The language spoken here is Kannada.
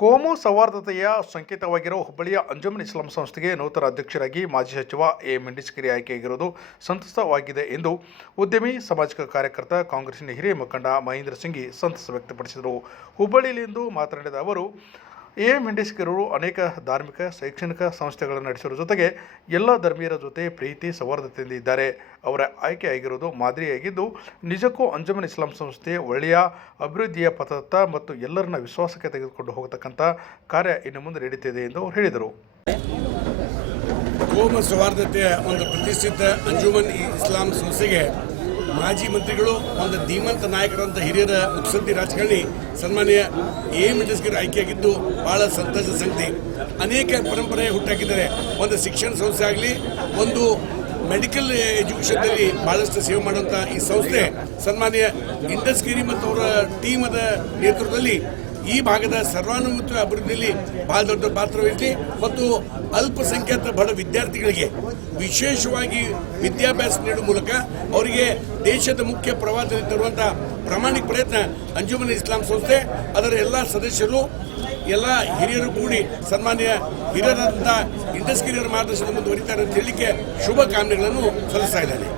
ಕೋಮು ಸೌಹಾರ್ದತೆಯ ಸಂಕೇತವಾಗಿರುವ ಹುಬ್ಬಳ್ಳಿಯ ಅಂಜುಮನ್ ಇಸ್ಲಾಂ ಸಂಸ್ಥೆಗೆ ನೂತನ ಅಧ್ಯಕ್ಷರಾಗಿ ಮಾಜಿ ಸಚಿವ ಎ ಮೆಂಡಿಸ್ಕಿರಿ ಆಯ್ಕೆಯಾಗಿರುವುದು ಸಂತಸವಾಗಿದೆ ಎಂದು ಉದ್ಯಮಿ, ಸಾಮಾಜಿಕ ಕಾರ್ಯಕರ್ತ, ಕಾಂಗ್ರೆಸ್ಸಿನ ಹಿರಿಯ ಮುಖಂಡ ಮಹೇಂದ್ರ ಸಿಂಗಿ ಸಂತಸ ವ್ಯಕ್ತಪಡಿಸಿದರು. ಹುಬ್ಬಳ್ಳಿಯಲ್ಲಿಂದು ಮಾತನಾಡಿದ ಅವರು ಎ ಮೆಂಡಿಸ್ಕಿರರು ಅನೇಕ ಧಾರ್ಮಿಕ, ಶೈಕ್ಷಣಿಕ ಸಂಸ್ಥೆಗಳನ್ನು ನಡೆಸಿರುವ ಜೊತೆಗೆ ಎಲ್ಲ ಧರ್ಮೀಯರ ಜೊತೆ ಪ್ರೀತಿ, ಸೌಹಾರ್ದತೆಯಿಂದ ಇದ್ದಾರೆ. ಅವರ ಆಯ್ಕೆಯಾಗಿರುವುದು ಮಾದರಿಯಾಗಿದ್ದು, ನಿಜಕ್ಕೂ ಅಂಜುಮನ್ ಇಸ್ಲಾಂ ಸಂಸ್ಥೆ ಒಳ್ಳೆಯ ಅಭಿವೃದ್ಧಿಯ ಪಥದತ್ತ ಮತ್ತು ಎಲ್ಲರನ್ನ ವಿಶ್ವಾಸಕ್ಕೆ ತೆಗೆದುಕೊಂಡು ಹೋಗತಕ್ಕಂಥ ಕಾರ್ಯ ಇನ್ನು ಮುಂದೆ ನಡೀತಿದೆ ಎಂದು ಅವರು ಹೇಳಿದರು. ಸೌಹಾರ್ದತೆಯ ಒಂದು ಪ್ರತಿಷ್ಠಿತ ಅಂಜುಮನ್ ಇಸ್ಲಾಂ ಸಂಸ್ಥೆಗೆ ಮಾಜಿ ಮಂತ್ರಿಗಳು, ಒಂದು ಧೀಮಂತ ನಾಯಕರಂತ ಹಿರಿಯರ ಮುತ್ಸದ್ದಿ ರಾಜಕಾರಣಿ ಸನ್ಮಾನ್ಯ ಎ. ಮಿಟಸ್ಗಿರ್ ಆಯ್ಕೆಯಾಗಿದ್ದು ಬಹಳ ಸಂತಸ ಸಂಗತಿ. ಅನೇಕ ಪರಂಪರೆ ಹುಟ್ಟಾಕಿದ್ದಾರೆ. ಒಂದು ಶಿಕ್ಷಣ ಸಂಸ್ಥೆ ಆಗಲಿ, ಒಂದು ಮೆಡಿಕಲ್ ಎಜುಕೇಷನ್ನಲ್ಲಿ ಭಾಳಷ್ಟು ಸೇವೆ ಮಾಡುವಂಥ ಈ ಸಂಸ್ಥೆ ಸನ್ಮಾನ್ಯ ಇಂಡಸ್ಗಿರಿ ಮತ್ತು ಅವರ ಟೀಮದ ನೇತೃತ್ವದಲ್ಲಿ ಈ ಭಾಗದ ಸರ್ವಾನುಮತ ಅಭಿವೃದ್ಧಿಯಲ್ಲಿ ಬಹಳ ದೊಡ್ಡ ಪಾತ್ರ ವಹಿಸಿ ಮತ್ತು ಅಲ್ಪಸಂಖ್ಯಾತ ಬಡ ವಿದ್ಯಾರ್ಥಿಗಳಿಗೆ ವಿಶೇಷವಾಗಿ ವಿದ್ಯಾಭ್ಯಾಸ ನೀಡುವ ಮೂಲಕ ಅವರಿಗೆ ದೇಶದ ಮುಖ್ಯ ಪ್ರವಾಸದಲ್ಲಿ ತರುವಂಥ ಪ್ರಾಮಾಣಿಕ ಪ್ರಯತ್ನ ಅಂಜುಮನ್ ಇಸ್ಲಾಂ ಸಂಸ್ಥೆ, ಅದರ ಎಲ್ಲ ಸದಸ್ಯರು, ಎಲ್ಲ ಹಿರಿಯರು ಕೂಡಿ ಸನ್ಮಾನ್ಯ ಹಿರಿಯರಾದಂಥ ಇಂಡಸ್ಟ್ರಿಯರ್ ಮಾರ್ಗದರ್ಶನ ಮುಂದುವರಿತಾರೆ ಅಂತ ಹೇಳಲಿಕ್ಕೆ ಶುಭ ಕಾಮನೆಗಳನ್ನು ಸಲ್ಲಿಸ್ತಾ ಇದ್ದಾರೆ